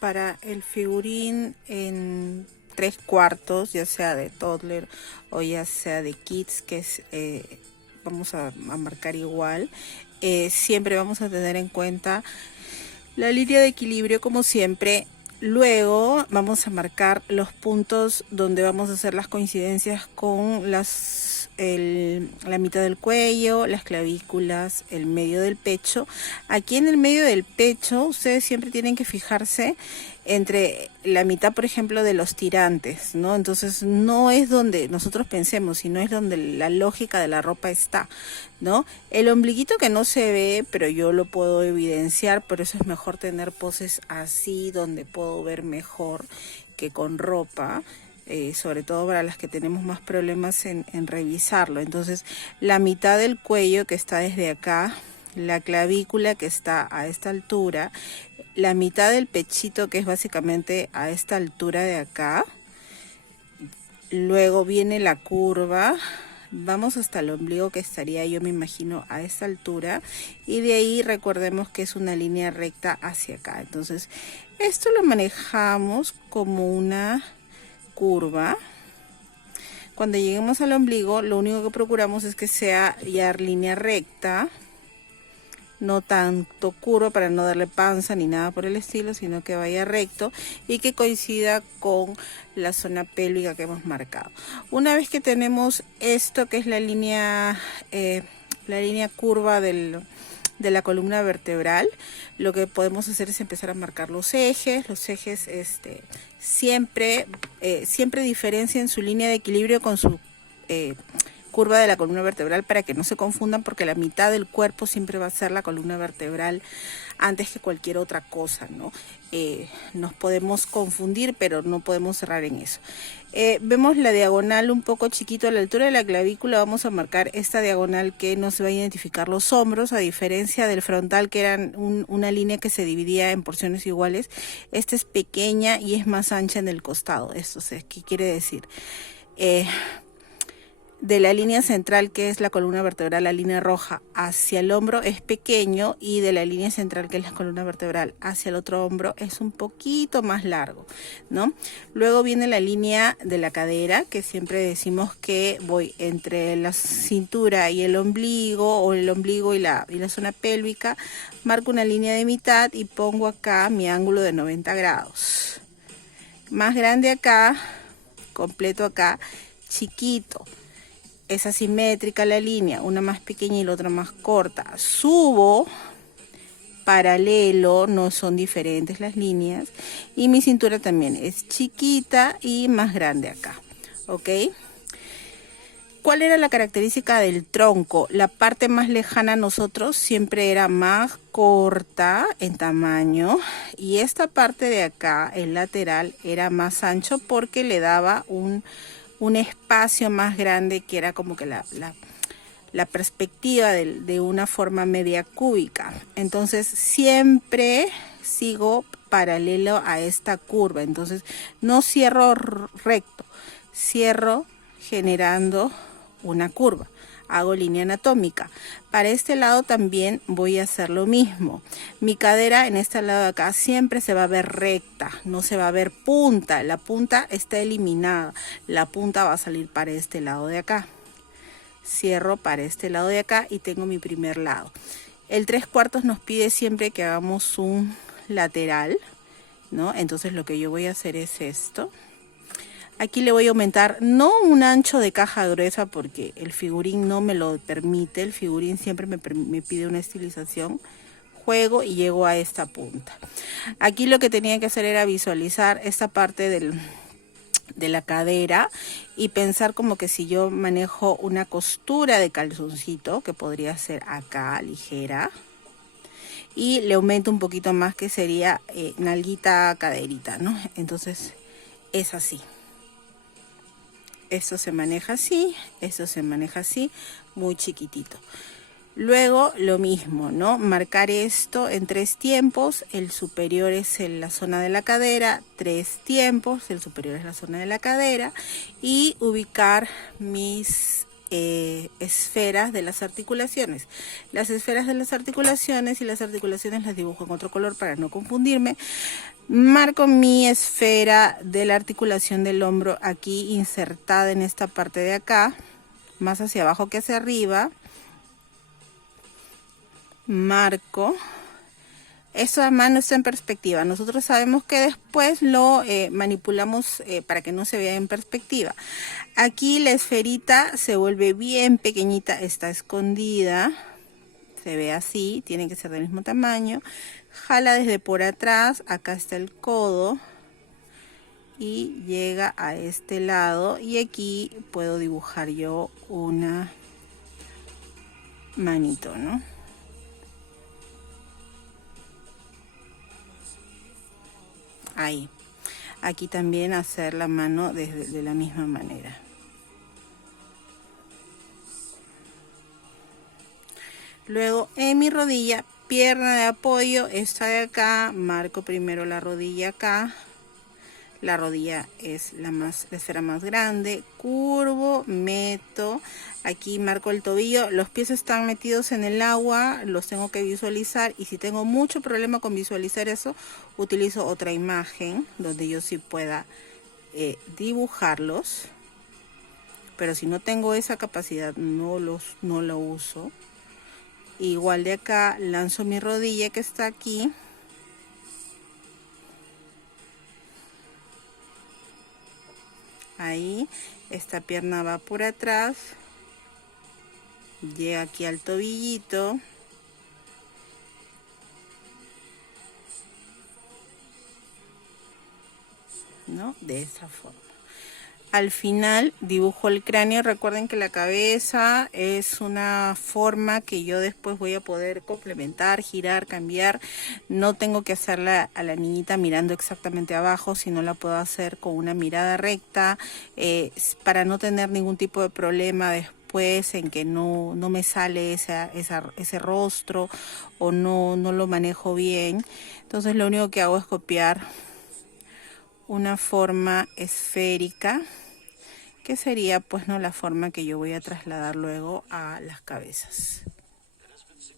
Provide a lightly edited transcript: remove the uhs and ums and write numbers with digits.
para el figurín en 3/4, ya sea de toddler o ya sea de kids, que es, vamos a marcar igual. Siempre vamos a tener en cuenta la línea de equilibrio como siempre. Luego vamos a marcar los puntos donde vamos a hacer las coincidencias con la mitad del cuello, las clavículas, el medio del pecho. Aquí en el medio del pecho ustedes siempre tienen que fijarse entre la mitad, por ejemplo, de los tirantes, ¿no? Entonces no es donde nosotros pensemos, sino es donde la lógica de la ropa está, ¿no? El ombliguito que no se ve, pero yo lo puedo evidenciar, por eso es mejor tener poses así, donde puedo ver mejor que con ropa. Sobre todo para las que tenemos más problemas en revisarlo. Entonces, la mitad del cuello que está desde acá, la clavícula que está a esta altura, la mitad del pechito que es básicamente a esta altura de acá, luego viene la curva, vamos hasta el ombligo que estaría, yo me imagino, a esta altura, y de ahí recordemos que es una línea recta hacia acá. Entonces, esto lo manejamos como una curva. Cuando lleguemos al ombligo, lo único que procuramos es que sea ya línea recta, no tanto curva para no darle panza ni nada por el estilo, sino que vaya recto y que coincida con la zona pélvica que hemos marcado. Una vez que tenemos esto, que es la línea curva de la columna vertebral, lo que podemos hacer es empezar a marcar los ejes. Los ejes siempre diferencien su línea de equilibrio con su curva de la columna vertebral, para que no se confundan, porque la mitad del cuerpo siempre va a ser la columna vertebral antes que cualquier otra cosa, ¿no? Nos podemos confundir, pero no podemos cerrar en eso. Vemos la diagonal un poco chiquito a la altura de la clavícula. Vamos a marcar esta diagonal que nos va a identificar los hombros, a diferencia del frontal, que eran una línea que se dividía en porciones iguales. Esta es pequeña y es más ancha en el costado. Esto, ¿qué quiere decir? De la línea central, que es la columna vertebral, la línea roja, hacia el hombro es pequeño, y de la línea central, que es la columna vertebral, hacia el otro hombro es un poquito más largo, ¿no? Luego viene la línea de la cadera, que siempre decimos que voy entre la cintura y el ombligo, o el ombligo y la zona pélvica. Marco una línea de mitad y pongo acá mi ángulo de 90 grados. Más grande acá, completo acá, chiquito. Es asimétrica la línea, una más pequeña y la otra más corta. Subo paralelo, no son diferentes las líneas. Y mi cintura también es chiquita y más grande acá, ¿ok? ¿Cuál era la característica del tronco? La parte más lejana a nosotros siempre era más corta en tamaño, y esta parte de acá, el lateral, era más ancho porque le daba un espacio más grande, que era como que la perspectiva de una forma media cúbica. Entonces siempre sigo paralelo a esta curva. Entonces no cierro recto, cierro generando una curva. Hago línea anatómica. Para este lado también voy a hacer lo mismo. Mi cadera en este lado de acá siempre se va a ver recta, no se va a ver punta. La punta está eliminada. La punta va a salir para este lado de acá. Cierro para este lado de acá y tengo mi primer lado. El 3/4 nos pide siempre que hagamos un lateral, ¿no? Entonces lo que yo voy a hacer es esto. Aquí le voy a aumentar, no un ancho de caja gruesa, porque el figurín no me lo permite. El figurín siempre me pide una estilización. Juego y llego a esta punta. Aquí lo que tenía que hacer era visualizar esta parte de la cadera y pensar como que si yo manejo una costura de calzoncito, que podría ser acá, ligera, y le aumento un poquito más, que sería nalguita, caderita, ¿no? Entonces es así. Esto se maneja así, esto se maneja así, muy chiquitito. Luego lo mismo, ¿no? Marcar esto en 3 tiempos. El superior es en la zona de la cadera, 3 tiempos, el superior es la zona de la cadera, y ubicar mis esferas de las articulaciones. Las esferas de las articulaciones, y las articulaciones las dibujo en otro color para no confundirme. Marco mi esfera de la articulación del hombro aquí insertada en esta parte de acá, más hacia abajo que hacia arriba. Marco. Esa mano está en perspectiva. Nosotros sabemos que después lo manipulamos para que no se vea en perspectiva. Aquí la esferita se vuelve bien pequeñita, está escondida. Se ve así, tiene que ser del mismo tamaño. Jala desde por atrás, acá está el codo. Y llega a este lado. Y aquí puedo dibujar yo una manito, ¿no? Ahí. Aquí también hacer la mano de la misma manera. Luego en mi rodilla, pierna de apoyo, esta de acá, marco primero la rodilla acá. La rodilla es la esfera más grande, curvo, meto, aquí marco el tobillo, los pies están metidos en el agua, los tengo que visualizar y si tengo mucho problema con visualizar eso, utilizo otra imagen donde yo sí pueda dibujarlos, pero si no tengo esa capacidad no lo uso. Igual de acá lanzo mi rodilla que está aquí. Ahí, esta pierna va por atrás, llega aquí al tobillito, ¿no? De esta forma. Al final dibujo el cráneo. Recuerden que la cabeza es una forma que yo después voy a poder complementar, girar, cambiar. No tengo que hacerla a la niñita mirando exactamente abajo, sino la puedo hacer con una mirada recta para no tener ningún tipo de problema después en que no me sale ese rostro o no lo manejo bien. Entonces lo único que hago es copiar una forma esférica, que sería pues no la forma que yo voy a trasladar luego a las cabezas.